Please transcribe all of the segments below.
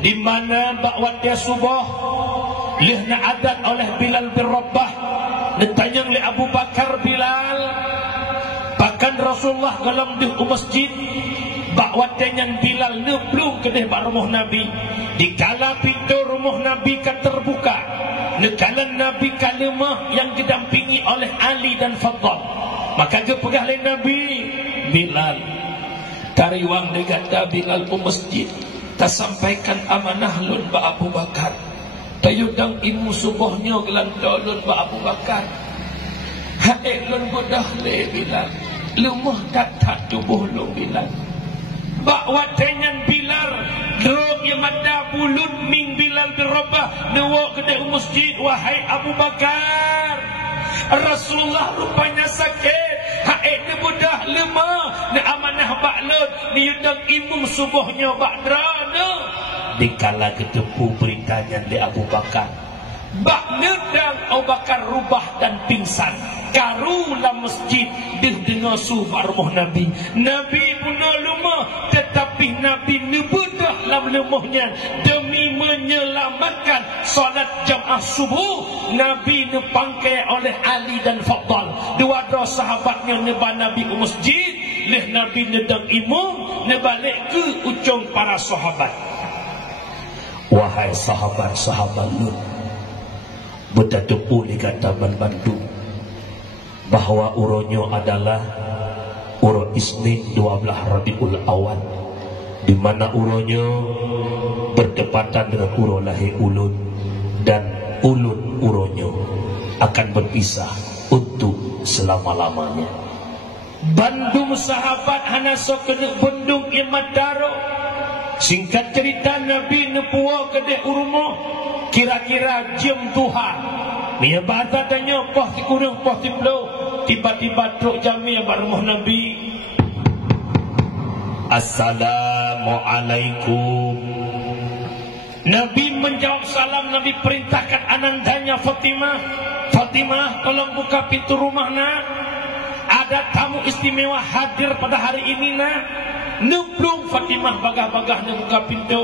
di mana bakwatnya subuh lihna adat oleh Bilal bin Rabah ditanya oleh Abu Bakar Bilal bahkan Rasulullah dalam di masjid bakwatnya yang Bilal neblung kedih bak rumah Nabi dikala pintu rumah Nabi kan terbuka nekalan Nabi kalimah yang didampingi oleh Ali dan Fadl maka kepegah oleh Nabi Bilal dari wang negara Bilal ke masjid tak sampaikan amanah lun ba Abu Bakar tayudang imu subuhnya gelantau lun ba Abu Bakar hae lun bodah le Bilal lumah kata tubuh lun Bilal bakwa dengan Bilal drog yang mada bulut ming Bilal bin Rabah dewa kedai masjid wahai Abu Bakar Rasulullah rupanya sakit hae ni budah lemah ni amanah baklun ni yudang imum subuhnya badrana dikala ketepu beritanya di Abu Bakar bak nedang Abu Bakar rubah dan pingsan karulah masjid dengar sufar rumah Nabi Nabi punya lemah tetapi Nabi nebedah dalam lemahnya demi menyelamatkan solat jamaah subuh Nabi nepangkai oleh Ali dan Fadl dua sahabatnya neba Nabi ke masjid leh Nabi nedang imam nebalik ke ujung para sahabat wahai sahabat-sahabat lu bertepu di kata Bandung bahawa uronyo adalah uro Isnin 12 Rabiul Awal di mana uronyo berdepatan dengan uro lahir ulun dan ulun uronyo akan berpisah untuk selama-lamanya. Bandung sahabat hana sok kena bendung imat daro singkat cerita Nabi nepuwa kedek urmoh kira-kira jam duha ni bahasa tanya poh ti kurang poh ti belo tiba-tiba truk jami bar rumah Nabi Assalamualaikum Nabi menjawab salam Nabi perintahkan anandanya Fatimah tolong buka pintu rumah nak ada tamu istimewa hadir pada hari ini nak neblung Fatimah bagah-bagah nak buka pintu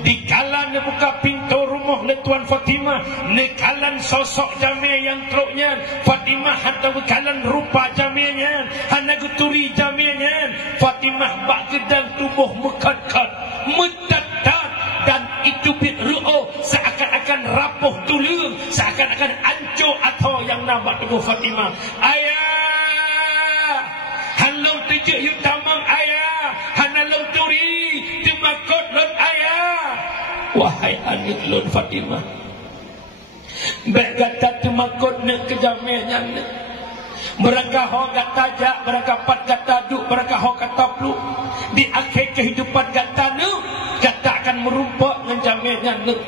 dikala nak buka pintu rumah le Tuan Fatimah nekalan sosok jamiah yang truknya Fatimah hantar bekalan rupa jamiahnya hana guturi jamiahnya Fatimah bak gedang tubuh mekat-kat mendadak dan itu bitru'o seakan-akan rapuh tulung seakan-akan ancur atau yang nampak tubuh Fatimah ayah halau tujuh yutamang ayah hanalau turi timakot lon ayah wahai anak lon Fatimah baik kata timakot nak kejamiannya nak mereka ho kata jak mereka pat kata duk mereka ho kata plu di akhir kehidupan kata nu kata akan merumpak dengan jamiannya nak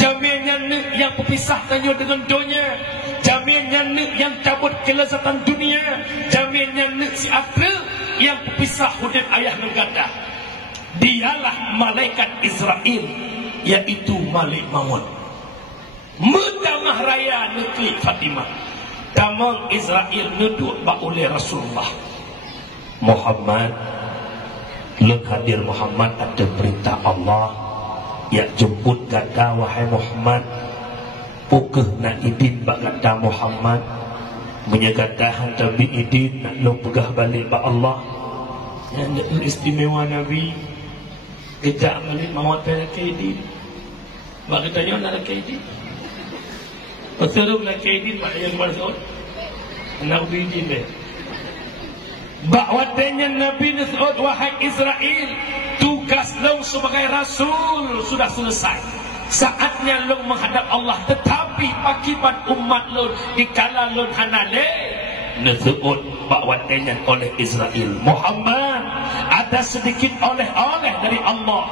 jamiannya nak yang berpisah tanya dengan dunia jamiannya nak yang cabut kelezatan dunia jamiannya nak si akhir yang berpisah hudud ayah negara dialah malaikat Israel yaitu Malik Maut mendamah raya negeri Fatimah damang Israel nuduk bak oleh Rasulullah Muhammad lek hadir Muhammad ada perintah Allah ya jemput kata wahai Muhammad pukeh nak idin bak kata Muhammad menyegata hantar bi idin nak lo pegah balik bak Allah yang istimewa Nabi kita Malik Maut pada idin bak katanya nak idin Betul nak kaidin mak yang masuk. Nak bijin deh. Bakwatnya Nabi Nusud wahai Israel, tugas lo sebagai rasul sudah selesai. Saatnya lo menghadap Allah, tetapi akibat umat lo dikala lo hanale Nusud bakwatnya oleh Israel. Muhammad ada sedikit oleh-oleh dari Allah.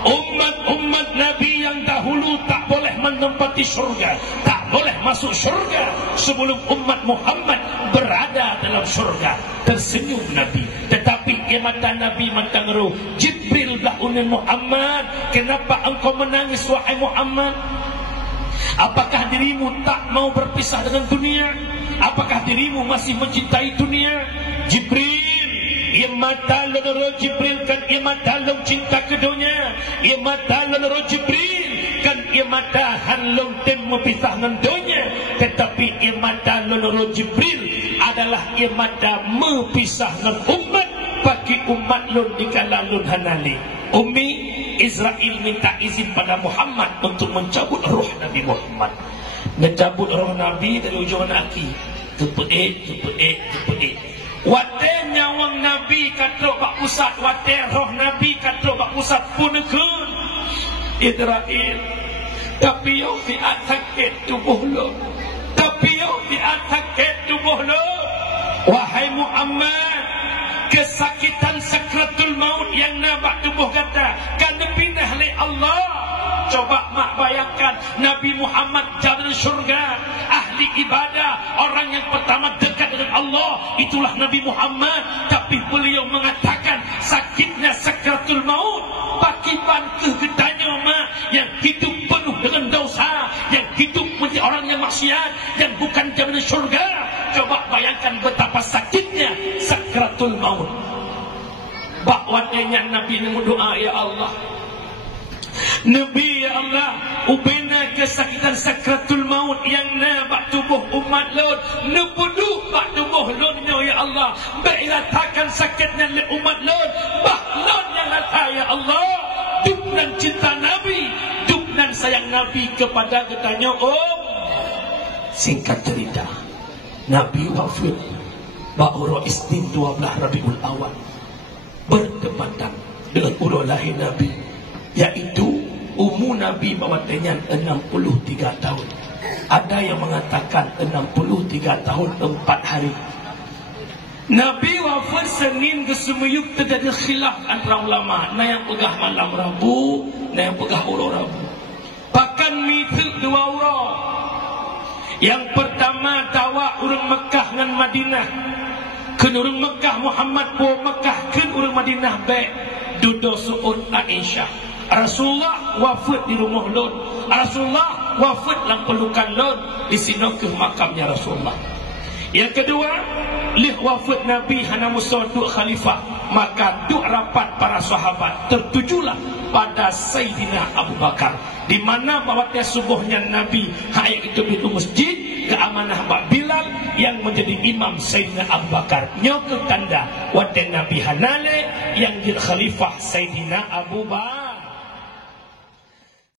Umat-umat Nabi yang dahulu tak boleh menempati surga, tak boleh masuk surga sebelum umat Muhammad berada dalam surga. Tersenyum Nabi, tetapi mata Nabi mentangru Jibril lah unin Muhammad, kenapa engkau menangis wahai Muhammad? Apakah dirimu tak mau berpisah dengan dunia? Apakah dirimu masih mencintai dunia? Jibril ia mata lon Jibril kan ia mata long cinta kedunya, ia mata lon Jibril kan ia mata han long tem mepisah ngan dunia, tetapi ia mata lon Jibril adalah ia mata mepisah ngan umat bagi umat lon dikala lon hanali. Umi Israel minta izin pada Muhammad untuk mencabut roh Nabi Muhammad. Mencabut roh Nabi dari ujung kaki. Tepeik. Wate nyawang Nabi katrok bak pusat, wate roh Nabi katrok bak pusat punekun Israel. Tapi yo fi sakit tubuh lo. Tapi yo fi sakit tubuh lo. Wahai Muhammad, kesakitan sakratul maut yang nabak tubuh kata kan pindah oleh Allah. Coba mak bayangkan Nabi Muhammad jalan syurga, ahli ibadah, orang yang pertama dekat dengan Allah, itulah Nabi Muhammad. Tapi beliau mengatakan sakitnya sakratul maut bagi bangke gedanya mak yang hidup penuh dengan dosa, yang hidup menjadi orang yang maksiat, yang bukan jalan syurga. Coba bayangkan betapa sakitnya sakratul maut. Bakwatnya Nabi ini doa, ya Allah, Nabi ya Allah, ubena kesakitan sakratul maut yang na bak tubuh umat Lot, nebudu bak tubuh Lot ya Allah, beratakan sakitnya le umat Lot, bah Lot yang rata ya Allah, duk dan cinta Nabi, duk dan sayang Nabi kepada ketanya Singkat cerita, Nabi wafat Ba'ura Isnin 12 Rabiul Awal, berdebatan dengan urut lahir Nabi, yaitu umur Nabi bawatnya 63 tahun. Ada yang mengatakan 63 tahun 4 hari. Nabi wafat Senin ke Semuyuk, terjadi khilaf antara ulama. Nah yang pegah malam Rabu, nah yang pegah urut Rabu. Bahkan mitu dua urut. Yang pertama tawa urang Mekah dengan Madinah. Keun urang Mekah Muhammad po Mekah, keun urang Madinah baik duduk suun Aisyah. Rasulullah wafat di rumah Lot. Rasulullah wafat dalam pelukan Lot, di sini ke makamnya Rasulullah. Yang kedua, lih wafat Nabi hana musa duk khalifah, maka duk rapat para sahabat tertujulah pada Sayyidina Abu Bakar, di mana bawatnya subuhnya Nabi hayat itu di masjid ke amanah Pak Bilal yang menjadi imam Sayyidina Abu Bakar. Nyok tanda wadah Nabi hanale yang jadi khalifah Sayyidina Abu Bakar.